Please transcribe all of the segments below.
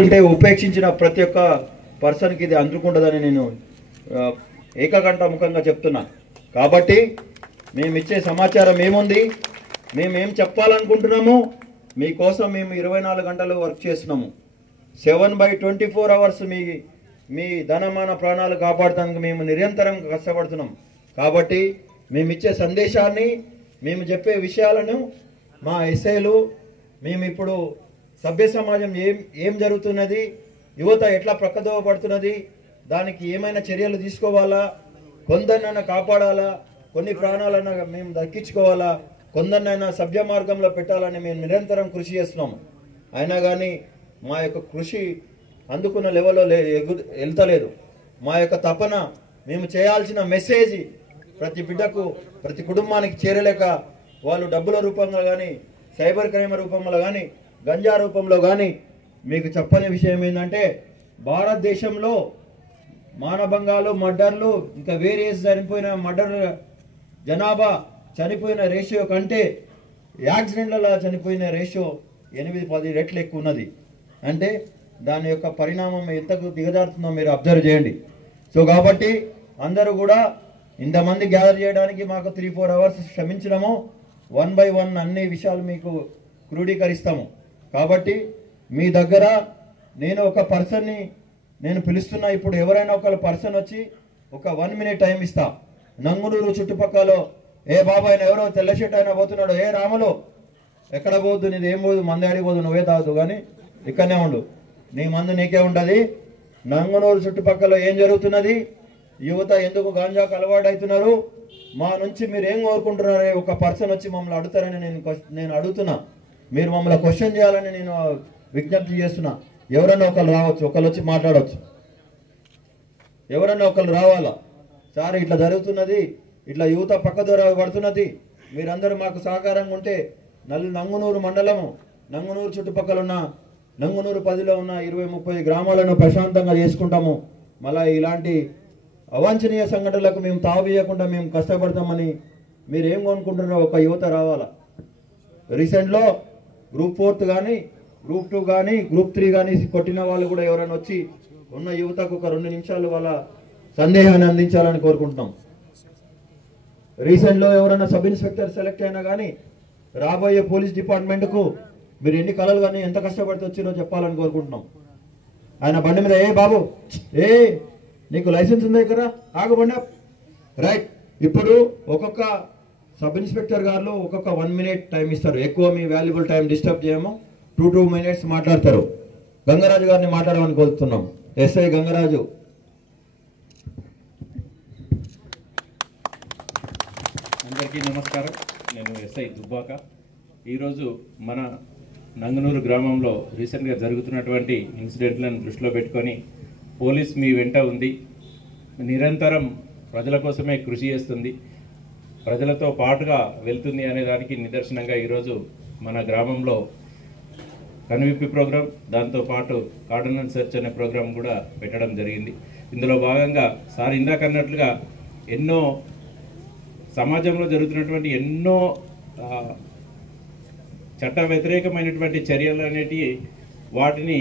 జరుగుతుంటే ఉపేక్షించిన ప్రతి ఒక్క పర్సన్కి ఇది అందుకుంటుందని నేను ఏకకంఠ ముఖంగా చెప్తున్నా. కాబట్టి మేము ఇచ్చే సమాచారం ఏముంది, మేము ఏం చెప్పాలనుకుంటున్నాము, మీకోసం మేము 24 గంటలు వర్క్ చేస్తున్నాము. 7/24 అవర్స్ మీ ధనమాన ప్రాణాలు కాపాడటానికి మేము నిరంతరం కష్టపడుతున్నాం. కాబట్టి మేము ఇచ్చే సందేశాన్ని, మేము చెప్పే విషయాలను మా ఎస్ఐలు, మేము ఇప్పుడు సభ్య సమాజం ఏం జరుగుతున్నది, యువత ఎట్లా ప్రక్కదోవ పడుతున్నది, దానికి ఏమైనా చర్యలు తీసుకోవాలా, కొందరినైనా కాపాడాలా, కొన్ని ప్రాణాలైనా మేము దక్కించుకోవాలా, కొందరినైనా సభ్య మార్గంలో పెట్టాలని మేము నిరంతరం కృషి చేస్తున్నాము. అయినా కానీ మా యొక్క కృషి అందుకున్న లెవెల్లో వెళ్తలేదు. మా యొక్క తపన, మేము చేయాల్సిన మెసేజ్ ప్రతి బిడ్డకు, ప్రతి కుటుంబానికి చేరలేక వాళ్ళు డబ్బుల రూపంలో కానీ, సైబర్ క్రైమ్ రూపంలో కానీ, గంజా రూపంలో కానీ మీకు చెప్పని విషయం ఏంటంటే, భారతదేశంలో మానభంగాలు, మర్డర్లు, ఇంకా వేరియస్ చనిపోయిన మర్డర్ జనాభా చనిపోయిన రేషియో కంటే యాక్సిడెంట్లలో చనిపోయిన రేషియో 8-10 రెట్లు ఎక్కువ ఉన్నది. అంటే దాని యొక్క పరిణామం ఎంతకు దిగజారుతుందో మీరు అబ్జర్వ్ చేయండి. సో కాబట్టి అందరూ కూడా ఇంతమంది గ్యాదర్ చేయడానికి మాకు 3-4 అవర్స్ శ్రమించడము, 1 by 1 అన్ని విషయాలు మీకు క్రోడీకరిస్తాము. కాబట్టి మీ దగ్గర నేను ఒక పర్సన్ని నేను పిలుస్తున్నా. ఇప్పుడు ఎవరైనా ఒక పర్సన్ వచ్చి ఒక 1 minute టైం ఇస్తా. నంగునూరు చుట్టుపక్కల ఏ బాబా ఆయన ఎవరో తెల్ల షర్ట్ అయినా పోతున్నాడు, ఏ రాములు ఎక్కడ పోద్దు, నీది ఏం పోదు, మంది ఆడిపోదు, నువ్వే తాగదు, కానీ ఇక్కడనే ఉండు, నీ మందు నీకే ఉంటుంది. నంగునూరు చుట్టుపక్కల ఏం జరుగుతున్నది, యువత ఎందుకు గాంజాకు అలవాటు అవుతున్నారు, మా నుంచి మీరు ఏం కోరుకుంటున్నారని ఒక పర్సన్ వచ్చి మమ్మల్ని అడుగుతారని నేను అడుగుతున్నా. మీరు మమ్మల్ని క్వశ్చన్ చేయాలని నేను విజ్ఞప్తి చేస్తున్నా. ఎవరైనా ఒకళ్ళు రావచ్చు, ఒకళ్ళు వచ్చి మాట్లాడవచ్చు, ఎవరైనా ఒకళ్ళు రావాలా. సార్ ఇట్లా జరుగుతున్నది, ఇట్లా యువత పక్కదోర పడుతున్నది, మీరందరూ మాకు సహకారంగా ఉంటే నంగునూరు మండలము, నంగునూరు చుట్టుపక్కల ఉన్న నంగునూరు 10లో ఉన్న 20-30 గ్రామాలను ప్రశాంతంగా చేసుకుంటాము. మళ్ళీ ఇలాంటి అవాంఛనీయ సంఘటనలకు మేము తావీయకుండా మేము కష్టపడతామని మీరు ఏం కొనుక్కుంటున్నారో ఒక యువత రావాలా. రీసెంట్లో Group 4 కానీ, Group 2 కానీ, Group 3 కానీ కొట్టిన వాళ్ళు కూడా ఎవరైనా వచ్చి ఉన్న యువతకు ఒక 2 నిమిషాలు వాళ్ళ సందేహాన్ని అందించాలని కోరుకుంటున్నాం. రీసెంట్లో ఎవరైనా సబ్ ఇన్స్పెక్టర్ సెలెక్ట్ అయినా కానీ రాబోయే పోలీస్ డిపార్ట్మెంట్కు మీరు ఎన్ని కళలు కానీ ఎంత కష్టపడితే వచ్చినో చెప్పాలని కోరుకుంటున్నాం. ఆయన బండి మీద, ఏ బాబు, ఏ నీకు లైసెన్స్ ఉందా ఇక్కడ, ఆగు బండి, రైట్. ఇప్పుడు ఒక్కొక్క సబ్ ఇన్స్పెక్టర్ గారు ఒక్కొక్క 1 minute టైం ఇస్తారు. ఎక్కువ మీ వాల్యుబుల్ టైం డిస్టర్బ్ చేయము. 2 minutes మాట్లాడతారు. గంగరాజు గారిని మాట్లాడమని కోరుతున్నాం. ఎస్ఐ గంగరాజు. అందరికీ నమస్కారం. నేను ఎస్ఐ దుబ్బాక. ఈరోజు మన నంగునూరు గ్రామంలో రీసెంట్గా జరుగుతున్నటువంటి ఇన్సిడెంట్లను దృష్టిలో పెట్టుకొని పోలీస్ మీ వెంట ఉంది, నిరంతరం ప్రజల కోసమే కృషి చేస్తుంది, ప్రజలతో పాటుగా వెళ్తుంది అనే దానికి నిదర్శనంగా ఈరోజు మన గ్రామంలో కనువిప్పి ప్రోగ్రాం, దాంతోపాటు కార్డనెన్స్ సెర్చ్ అనే ప్రోగ్రాం కూడా పెట్టడం జరిగింది. ఇందులో భాగంగా సార్ ఇందాక అన్నట్లుగా ఎన్నో సమాజంలో జరుగుతున్నటువంటి ఎన్నో చట్ట వ్యతిరేకమైనటువంటి చర్యలు అనేటివి, వాటిని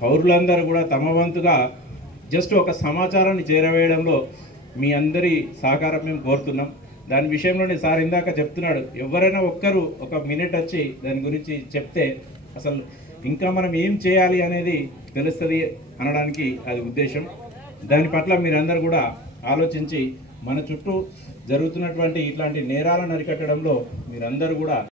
పౌరులందరూ కూడా తమ వంతుగా జస్ట్ ఒక సమాచారాన్ని చేరవేయడంలో మీ అందరి సహకారం మేము కోరుతున్నాం. దాని విషయంలోనే సార్ ఇందాక చెప్తున్నాడు, ఎవరైనా ఒక్కరు 1 minute వచ్చి దాని గురించి చెప్తే అసలు ఇంకా మనం ఏం చేయాలి అనేది తెలుస్తుంది అనడానికి అది ఉద్దేశం. దాని పట్ల మీరందరూ కూడా ఆలోచించి మన చుట్టూ జరుగుతున్నటువంటి ఇట్లాంటి నేరాలను అరికట్టడంలో మీరందరూ కూడా